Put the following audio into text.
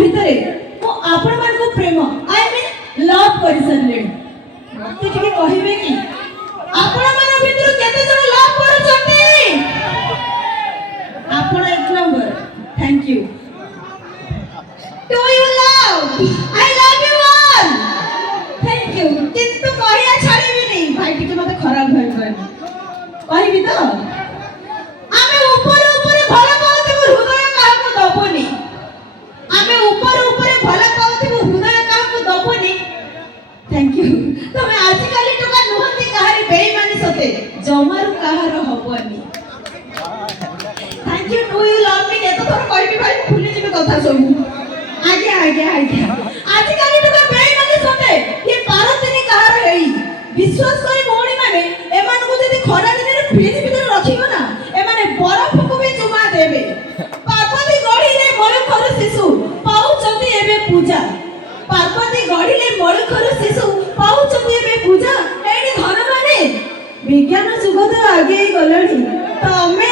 ଭିତରେ ମୁଁ ଆପଣମାନଙ୍କୁ ପ୍ରେମ ଆଇ ମିନ୍ ଲଭ୍ କରିସାରିଲେଣି। ମତେ ଟିକେ କହିବେ କି ଆପଣମାନଙ୍କ ଭିତରୁ କେତେ ଜଣ ଲଭ୍ କରୁଛନ୍ତି? ଆପଣ ଏକ number. Thank you. Do you love? I love you all. Thank you. କିନ୍ତୁ କହିବା ଛାଡ଼ିବିନି। ଭାଇ ଟିକେ ମତେ ଖରାପ ଭାବିବେନି। କହିବି ତ? ଆମେ ଉପରେ ଉପରେ ଭଲ ପାଉଥିବୁ, ହୃଦୟ କାହାକୁ ଦବୁନି। ଆମେ ଉପରେ ଉପରେ ଭଲ ପାଉଥିବୁ, ହୃଦୟ କାହାକୁ ଦବୁନି। Thank you. ତମେ ଆଜିକାଲି ଟଙ୍କା ନୁହନ୍ତି କାହାରି ବେଇମାନି ସତେ ଜମାରୁ କାହାର ହବନି। Thank you. Do you love me? ଏତେ ଥର କହିବି ଭାଇ ମୁଁ ଭୁଲି ଯିବି କଥା ସବୁ। ଆଜ୍ଞା ଆଜ୍ଞା ଆଜ୍ଞା। ଆଜିକାଲି ଟଙ୍କା ବେଇମାନି ସତେ ଇଏ ପାରନ୍ତିନି କାହାର ହେଇ। ବିଶ୍ୱାସ କରି ଭଉଣୀ ମାନେ ଏମାନଙ୍କୁ ଯଦି ଖରା ଦିନରେ ଫ୍ରିଜ ଭିତରେ ରଖିବ ନା ଏମାନେ ବରଫକୁ ବି ଚୁମା ଦେବେ। ପାର୍ବତୀ ଗଢିଲେ ମଳୁଖରୁ ଶିଶୁ ପାଉଛନ୍ତି ଏବେ ପୂଜା। ପାର୍ବତୀ ଗଢିଲେ ମଳୁଖରୁ ଶିଶୁ ପାଉଛନ୍ତି ଏବେ ପୂଜା। ଏଇଠି ଧନ ମାନେ ବିଜ୍ଞାନ ଯୁଗ ତ ଆଗେଇ ଗଲାଣି। ତମେ